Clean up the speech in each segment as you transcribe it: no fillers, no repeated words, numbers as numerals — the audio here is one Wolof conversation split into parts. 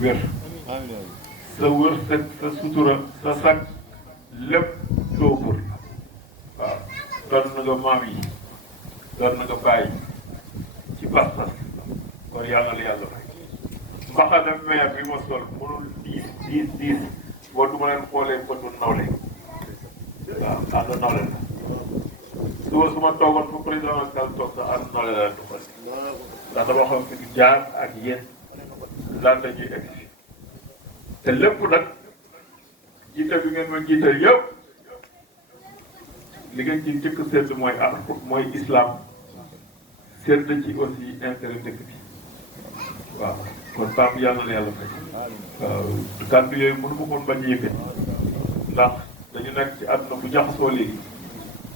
wér sa wërsëg sa sutura sa sag lépp toofur waaw doon nga maam yi doon nga bàyyi ci pas-pas kon yàlla la yàlla fay mbaxana meer bi ma sol mënul diis boo du ma leen xoolee bëtu nawle waaw ànd nawle la suba su ma toogoon fu président Macky Sall toog sax ànd nawle la du xool ndax dama xam fi jaar ak yéen lan la ñuy egg te lépp nag jiite bi ngeen ma jiital yëpp li ngeen ci njëkk seetlu mooy islam seet na ci aussi intérêt dëkk bi waaw kon Pape yàlla na yàlla fay waaw kàddu yooyu mënu ma koon bañ a yëkkati ndax dañu nekk ci àdduna bu jaxasoo léegi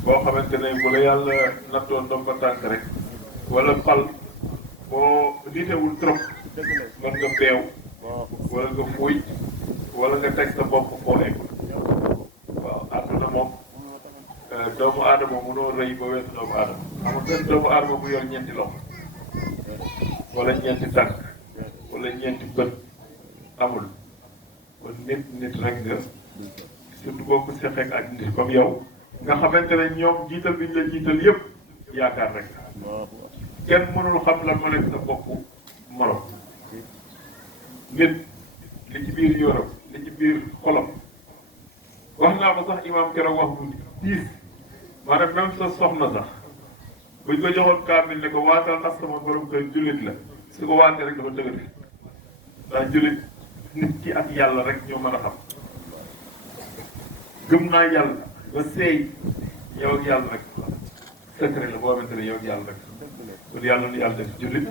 boo xamante ne bu la yàlla nattoon doom ba tànk rek wala fal boo nitewul trop mën nga beew wala nga fuuy wala nga teg sa bopp foolee waaw àdduna moom doomu aadama mënoo rëy ba weesu doomu aadama xam nga benn doomu aadama bu yor ñeenti loxo wala ñeenti tànk wala ñeenti bët amul kon nit rek nga surtout boo ko seqee ak nit comme yow nga xamante ne ñoom jiital bi ñu la jiital yëpp yaakaar rek kenn mënul xam lan ma nekk sa bopp morom nit li ci biir yoram li ci biir xolam wax naa ko sax imaam keroog wax bu diis maanaam même sa soxna sax buñ ko joxoon kaamil ne ko waatal ak sama borom kër jullit la su ko waatee rek dafa dëgër ndax jullit nit ki ak yàlla rek ñoo mën a xam gëm naa yàlla ba seey yow ak yàlla rek secret la boo xamante ne yow ak yàlla rek kon yàlla na yàlla def jullit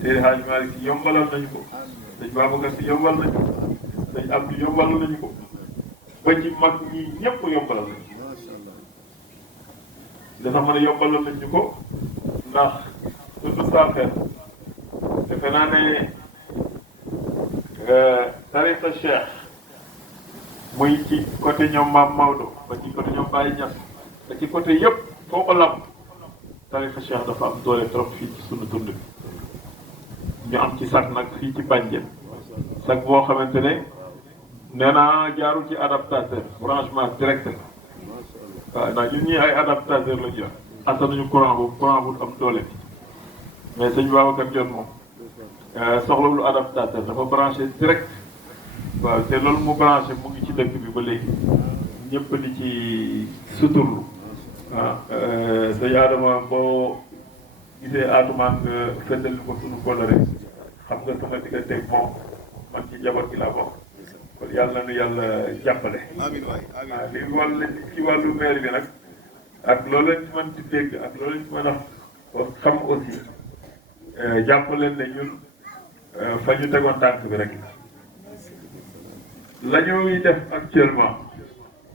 Seydi Hadji Malick Si yombalal nañu ko sëñ Babacar Si yombal nañu ko sëñ Abdou yombal nañu ko ba ci mag ñi ñëpp yombalal nañu dafa mën a yombalal nañu ko ndax surtout Safeen defe naa ne tariqa Cheikh muy ci côté ñoom Maam Maodo ba ci côté ñoom Baye Niass ba ci côté yëpp foo ko lam tariqa Cheikh dafa am doole trop fii ci sunu dund bi ñu am ci sac nag fii ci Bandiène sac boo xamante ne nee naa jaarul ci adaptateur branchement direct la waaw ndax ñun ñii ay adaptateur la ñu yor attanuñu courant bu am doole bi mais sëñ Babacar Dione moom soxlawul adaptateur dafa branché direct waaw te loolu mu branché mu ngi ci dëkk bi ba léegi ñëpp di ci suturlu waaw sëñ Adama boo gisee Atoumane nga feddali ko sunu kóllëre xam nga sama digganteeg moom man ci njaboot gi laa bokk kon yàlla nu yàlla jàppale. amiin waay amiin waaw li ci wàllu maire bi nag ak loolu lañ ci mën di dégg ak loolu lañ ci mën a xam aussi jàppaleen ne ñun fa ñu tegoon tànk bi rek la ñuy def actuellement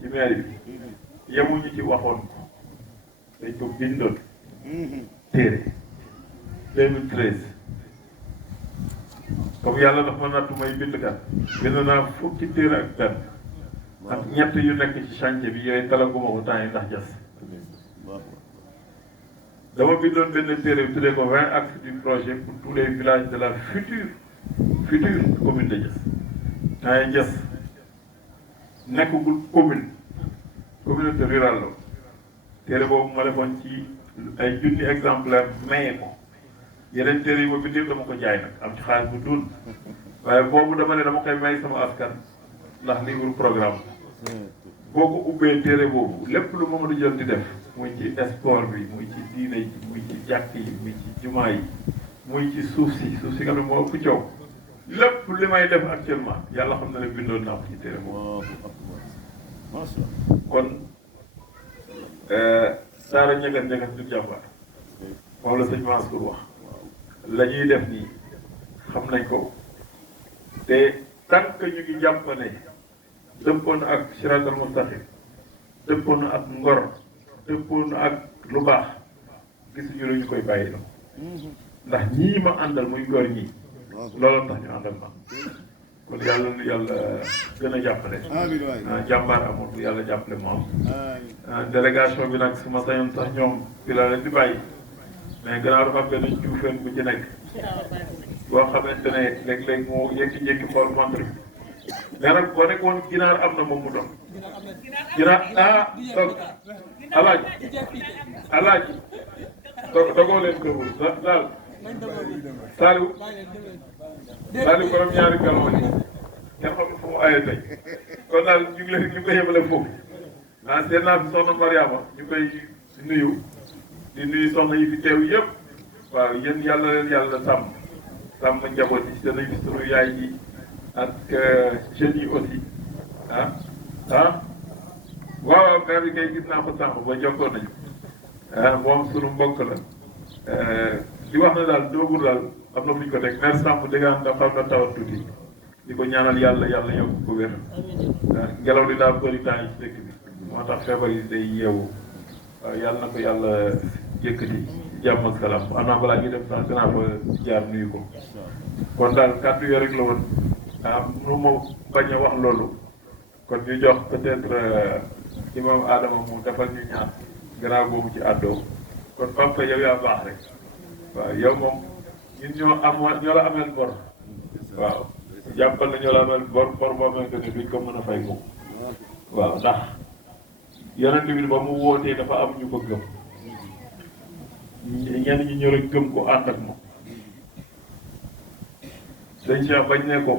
ci maire bi yemuñu ci waxoon ko dañ ko bindoon téere 2013 comme yàlla dafa ma nattu may bind kat bind naa fukki téere ak benn ak ñett yu nekk ci chantier bi yooyu talaguma ko temps yi ndax jas dama bindoon benn téere bi tuddee ko 20 axes du projet pour tous les villages de la future commune de Diass temps yi Diass nekkagul communauté rurale la téere boobu ma defoon ci ay junni exemplaire maye ko yeneen téere yi ma bindee dama ko jaay nag am ci xaalis bu dul waaye boobu dama ne dama koy may sama askan ndax livre programme boo ko ubbee téere boobu lépp lu Mamadou Dione di def muy ci sport bi muy ci diine yi muy ci jàkk yi muy ci jumaa yi muy ci suuf si nga xam ne moo ëpp coow lépp li may def actuellement yàlla xam na ne bindoon naa ko ci téere boobu kon saara ñagas du jàmbaar moom la sëñ Mansour wax la ñuy def nii xam nañ ko te tant que ñu ngi jàpp ne dëppoon ak siraatal mustaqim dëppoon ak ngor dëppoon ak lu baax gisuñu lu ñu koy bàyyi la ndax ñii ma àndal muy góor ñii loolu tax ñu àndal ma kon yàlla nu yàlla gën a jàppale jàmbaar amul bu yàlla jàppale mu am délégation bi nag su ma sañoon sax ñoom fi la leen di bàyyi mais gannaaw dafa am benn juufeen bu ci nekk boo xamante ne léeg-léeg mu jékki-jékki xool montre bi mais nag boo nekkoon ginaar am na moom mu dox ginaar toog alaaji dogoo leen ko daal Saliou borom ñaari galon yi kenn xamul fu mu ayee tey kon daal ñu ngi koy yemale foofu seen naa fi soxna Mariama ñu koy nuyu di nuyu soxna yi fi teew yëpp waaw yéen yàlla leen yàlla sàmm njaboot yi seen ay sunu yaay yi ak jeunes yi aussi waaw maire bi kay gis naa ko sànq ba jokkoon nañu moom sunu mbokk la di wax na daal doogul daal am na fu ñu ko teg maire Samb dégg nga xam na tawat tuuti di ko ñaanal yàlla yokk ko wér ngelaw li daal bëri temps yi ci dëkk bi moo tax feebar yi day yeewu waaw yàlla na ko yàlla yëkkati jàmm ak salaam am naa balaa ñuy dem sax dinaa fa jaar nuyu ko kon daal kàddu yoo rek la woon nu ma bañ a wax loolu kon ñu jox peut-être imam Adama mu defal ñu ñaan gannaaw boobu ci àddoo kon papa yow yaa baax rek waaw yow moom ñun ñoo la ameel bor waaw jàppal na ñoo la ameel bor boo xamante ne duñ ko mën a fay moom waaw ndax yonent bi ba mu wootee dafa am ñu ko gëm ñenn ñi ñëw rek gëm ko ànd ak moom sëñ Cheikh bañ ne ko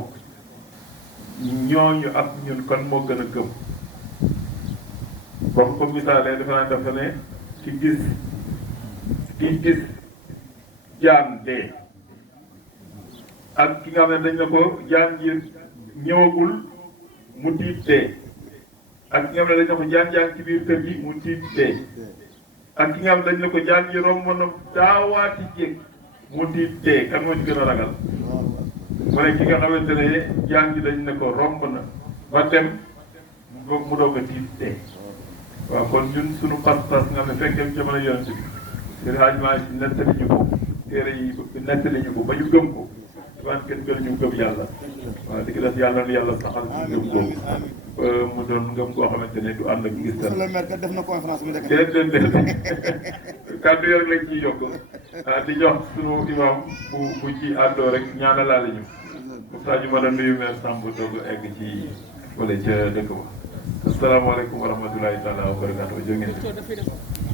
ñooñu ak ñun kon moo gën a gëm ba mu ko misaalee dafa ne ci gis jaan dee ak ki nga xam ne dañ ne ko jaan ji ñëwagul mu tiit dee ak ki nga xam ne dañ ne ko jaan jaan ci biir kër gi mu tiit dee ak ki nga xam ne dañ ne ko jaan ji romb na daawaati jéeg mu tiit dee kan moo ci gën a ragal mu ne ki nga xamante ne jaan ji dañ ne ko romb na ba dem mu doog a tiit dee waaw kon ñun suñu pas-pas nga xam ne fekkee jamono yonent bi seen hajement yi nettali ñu ko téere yi nettali ñu ko ba ñu gëm ko waan kenn gën ñu gëm yàlla waaw di ko def yàlla na yàlla saxal ñu gëm googu mu doon ngëm koo xamante ne du ànd ak ngis tan def na conférence bi déedéet kàddu yor lañ ciy yokk di jox sunu imam bu ci àddoo rek ñaanalaale ñu pour ça ñu mën a nuyu maire Samb doog egg ci wala ca dëkk ba asalaamaaleykum wa rahmatulahi taala wa barakatu jërë ngeen